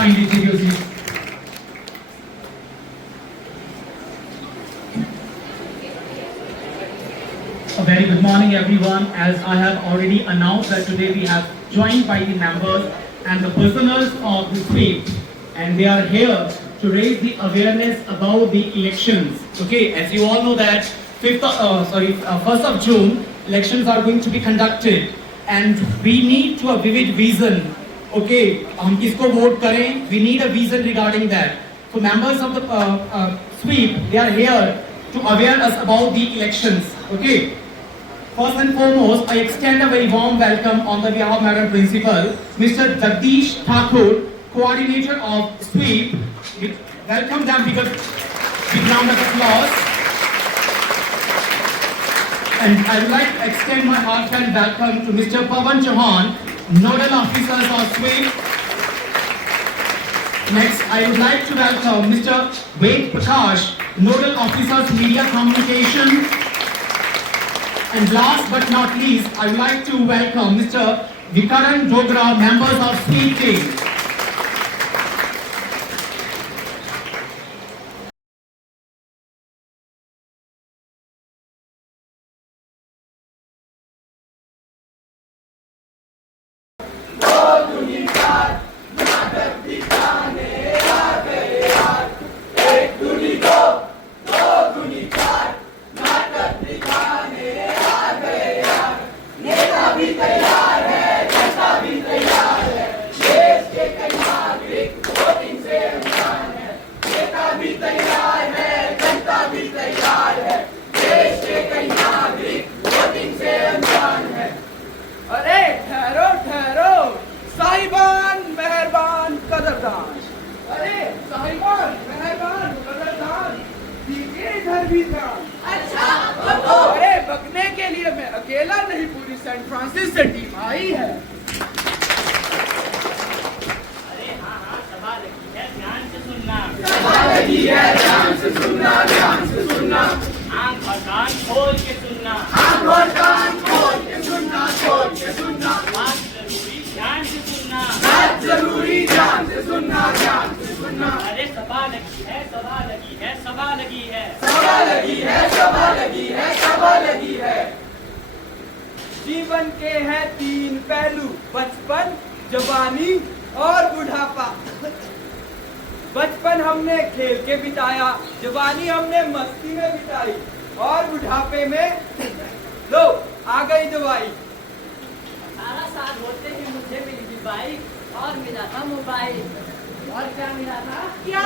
kindly take your seats. A very good morning, everyone. As I have already announced that today we have joined by the members and the personals of the sweep, and they are here to raise the awareness about the elections. Okay, as you all know that 1st of June, elections are going to be conducted, and we need to a vivid vision. Okay, हम किसको vote करें? We need a vision regarding that. So members of the sweep, they are here to aware us about the elections. Okay. First and foremost, I extend a very warm welcome on the behalf of Madam Principal, Mr. Jagdish Thakur, Coordinator of SWEEP. We welcome them because big round of applause. And I would like to extend my heartfelt welcome to Mr. Pawan Chauhan, Nodal Officer of SWEEP. Next, I would like to welcome Mr. Ved Prakash, Nodal Officer Media Communication. And last but not least, I would like to welcome Mr. Vikaran Dogra, members of SWEEP team. अरे बकने के लिए मैं अकेला नहीं, पूरी San Francis से team आई है। अरे हाँ, सभा लगी है, ध्यान से सुनना। सभा लगी है, ध्यान से सुनना, ध्यान से सुनना। आँख और कान खोल के सुनना। आँख और कान खोल के सुनना, खोल के सुनना। बात जरूरी, ध्यान से सुनना। बात जरूरी, ध्यान से सुनना, ध्यान से सुनना। अरे सभा लगी है, सभा लगी है, सभा लगी है। सभा लगी है, सभा लगी है, सभा लगी है। जीवन के हैं तीन पहलू, बचपन, जवानी और बुढ़ापा। बचपन हमने खेल के बिताया, जवानी हमने मस्ती में बिताई, और बुढ़ापे में लो आ गई दवाई। 18 साल होते ही मुझे मिली थी बाइक और मिला था मोबाइल। और क्या मिला था? क्या?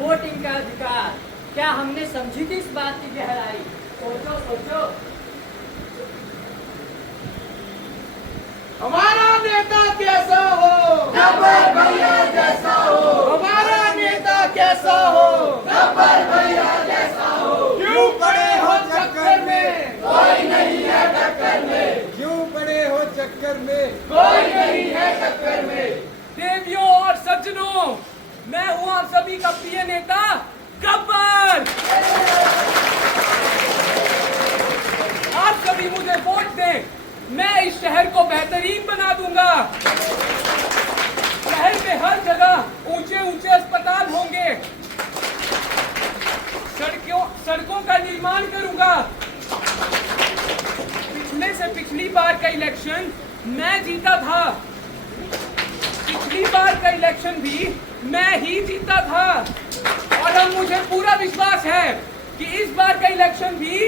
वोटिंग का अधिकार। क्या हमने समझी थी इस बात की गहराई? सोचो सोचो। हमारा नेता कैसा हो? गब्बर भैया जैसा हो। हमारा नेता कैसा हो? गब्बर भैया जैसा हो। क्यों पड़े हो चक्कर में? कोई नहीं है टक्कर में। क्यों पड़े हो चक्कर में? कोई नहीं है टक्कर में। देवियों और सज्जनों, मैं हूं आप सभी का प्रिय नेता गब्बर। आप सभी मुझे वोट दें, मैं इस शहर को बेहतरीन बना दूंगा। शहर में हर जगह ऊंचे ऊंचे अस्पताल होंगे, सड़कों का निर्माण करूंगा। पिछले से पिछली बार का इलेक्शन मैं जीता था, पिछली बार का इलेक्शन भी मैं ही जीता था, और अब मुझे पूरा विश्वास है कि इस बार का इलेक्शन भी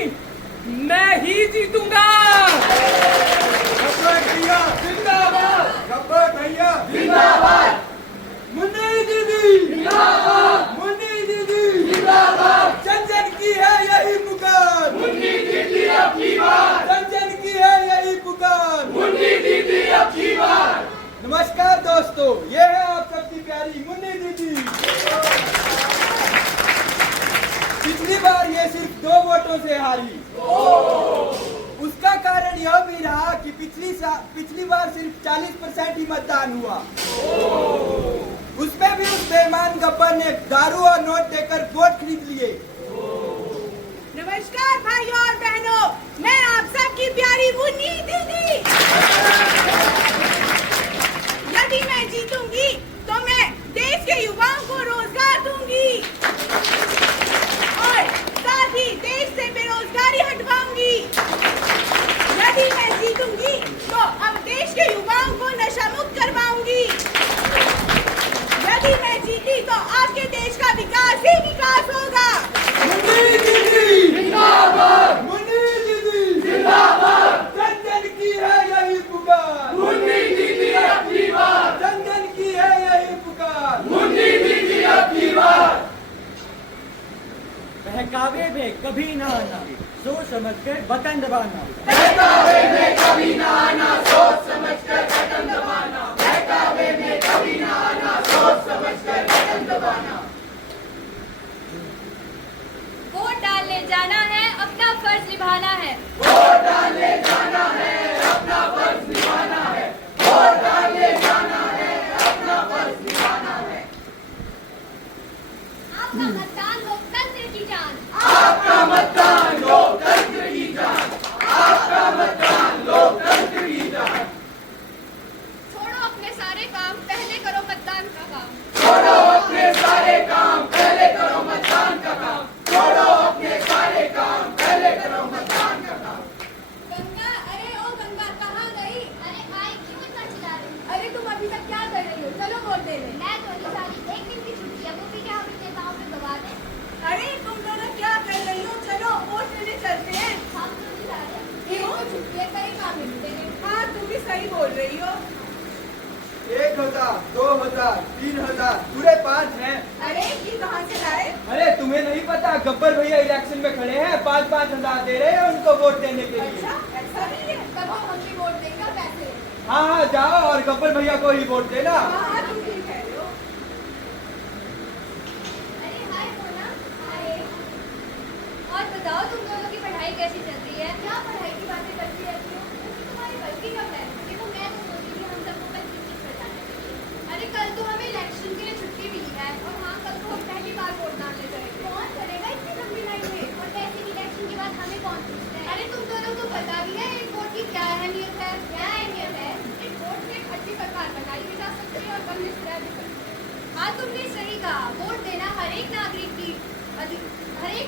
मैं ही जीतूंगा। गब्बर भैया जिंदाबाद। गब्बर भैया जिंदाबाद। मुन्नी दीदी जिंदाबाद। मुन्नी दीदी जिंदाबाद। जन जन की है यही पुकार। मुन्नी दीदी अब की बार। जन जन की है यही पुकार। मुन्नी दीदी अब की बार। नमस्कार दोस्तों, ये है आप सबकी प्यारी मुन्नी दीदी। पिछली बार ये सिर्फ 2 वोटों से हारी। उसका कारण यह भी रहा कि पिछली बार सिर्फ 40% ही मतदान हुआ। उसमें भी उस बेईमान गब्बर ने दारू और नोट देकर वोट खरीद लिए। नमस्कार भाइयों और बहनों, मैं आप सबकी प्यारी मुन्नी दीदी। यदि मैं जीतूंगी तो मैं में कभी ना आना, सोच समझ कर बटन दबाना। बहकावे में कभी ना आना, सोच समझ कर बटन दबाना। बहकावे में कभी ना आना, सोच समझ कर बटन दबाना। वोट डालने जाना है, अपना फर्ज निभाना है। वोट डालने जाना है, अपना फर्ज निभाना है। वोट डालने जाना है, अपना फर्ज निभाना है। आपका मतदान लोकतंत्र की जान। आपका मतदान लोकतंत्र की जान। आपका मतदान लोकतंत्र की जान। छोड़ो अपने सारे काम, पहले करो मतदान का काम। छोड़ो अपने सारे काम, पहले करो मतदान का काम। छोड़ो अपने सारे काम, पहले करो मतदान का काम। गंगा, अरे ओ गंगा कहाँ गई? अरे भाई क्यों इतना चिल्ला रही हो? अरे तुम अभी तक क्या कर रही हो? चलो वोट देने। मैं तो नहीं जा रही, एक दिन की छुट्टी है, वो भी क्या हम नेताओं पे दबा दें? अरे तुम दोनों क्या कर रही हो? चलो वोट देने चलते हैं। हम तो नहीं जा रहे। क्यों? छुट्टी है, कई काम है देने। हाँ तुम भी सही बोल रही हो। 1000, 2000, 3000, पूरे 5 हैं। अरे ये कहाँ से लाए? अरे तुम्हें नहीं पता, गब्बर भैया इलेक्शन में खड़े हैं, 5-5 हजार दे रहे हैं उनको वोट देने के लिए। अच्छा ऐसा नहीं है, तब हम भी वोट देंगे पैसे। हाँ हाँ जाओ और गब्बर भैया को ही वोट देना। हाँ तुम ठीक कह रहे हो। अरे हाय मोना, हाय। और बताओ तुम दोनों की पढ़ाई कैसी चल रही है? क्या पढ़ाई की बातें करती रहती हो? क्योंकि तुम्हारी बल्कि कब है? देखो मैं तो सोची थी हम सबको कल पिकनिक पर जाने के लिए। अरे कल तो हमें इलेक्शन के लिए छुट्टी मिली है और हाँ कल तो हम पहली बार वोट डालने जाएंगे। कौन करेगा इतनी लंबी लाइन में? और वैसे भी इलेक्शन के बाद हमें कौन पूछता है? अरे तुम दोनों को पता भी है एक वोट की क्या अहमियत है? क्या अहमियत है? इस वोट से एक अच्छी सरकार बनाई भी जा सकती है और कम्युनिस्ट रह भी सकती है। हाँ तुमने सही कहा, वोट देना हर एक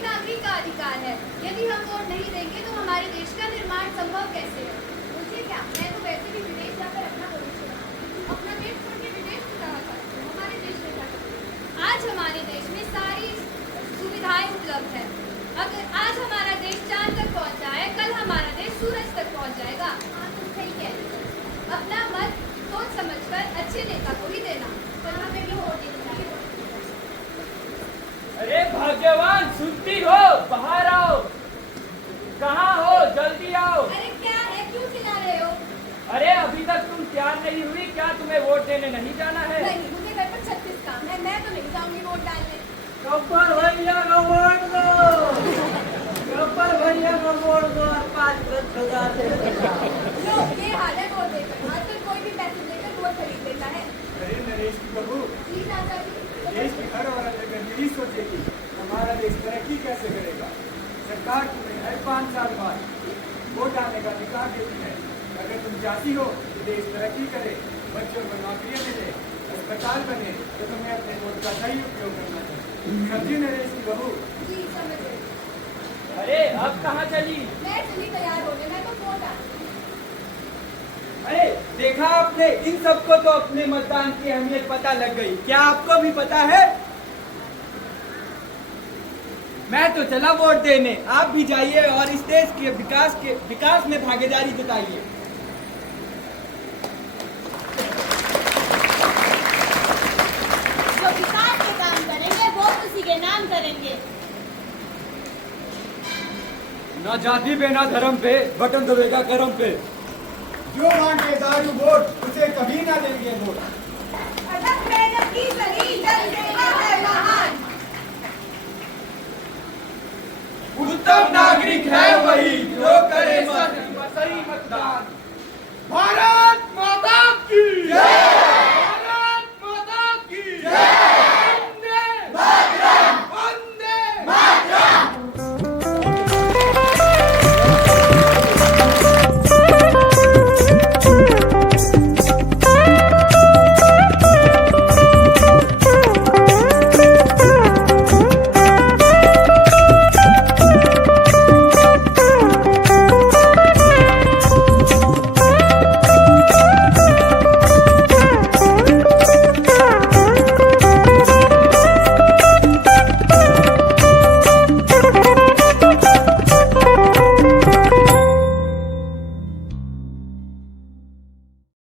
नागरिक का अधिकार है। यदि हम वोट नहीं देंगे तो हमारे देश का निर्माण संभव कैसे है? मुझे क्या, मैं तो वैसे भी विदेश जाकर अपना भविष्य बनाऊंगी। अपना देश छोड़ के विदेश में जाना चाहती हूँ। हमारे देश में क्या करें? आज हमारे देश में सारी सुविधाएं उपलब्ध है। अगर आज हमारा देश चांद तक पहुंचा है, कल हमारा देश सूरज तक पहुंच जाएगा। हाँ तुम सही कह रही हो। अपना मत सोच समझकर अच्छे नेता को ही देना। कल हमें भी वोट देने चाहिए। अरे भाग्यवान, सुनती हो? बाहर आओ। कहाँ हो? जल्दी आओ। अरे क्या है, क्यों चिल्ला रहे हो? अरे अभी तक तुम तैयार नहीं हुई क्या? तुम्हें वोट देने नहीं जाना है? नहीं, मुझे घर पर 36 काम है, मैं तो नहीं जाऊंगी वोट डालने। गब्बर भैया को वोट दो। गब्बर भैया को वोट दो और 5-5 हजार दे देना। लो, ये हाल है वोट देकर। आजकल कोई भी पैसे देकर वोट खरीद लेता है। अरे नरेश की बहू, जी चाचा जी। देश की हर औरत अगर यही सोचेगी हमारा देश तरक्की कैसे करेगा। सरकार तुम्हें हर 5 साल बाद वोट डालने का अधिकार देती है। अगर तुम चाहती हो कि देश तरक्की करे, बच्चों को नौकरियां मिले, अस्पताल बने, तो तुम्हें अपने वोट का सही उपयोग करना चाहिए। समझी नरेश की बहू? जी समझ गई। अरे अब कहाँ चली? मैं चली तैयार होने, मैं तो वोट डालूंगी। अरे देखा आपने, इन सबको तो अपने मतदान की अहमियत पता लग गई। क्या आपको भी पता है? मैं तो चला वोट देने, आप भी जाइए और इस देश के विकास में भागीदारी जताइए। जो विकास के काम करेंगे वोट उसी के नाम करेंगे। ना जाति पे ना धर्म पे, बटन दबेगा करम पे। जो मांगे दारू वोट, उसे कभी ना देंगे वोट। अटक मेहनत की सही जन सेवा है महान। उत्तम नागरिक है वही जो करे सही मतदान। भारत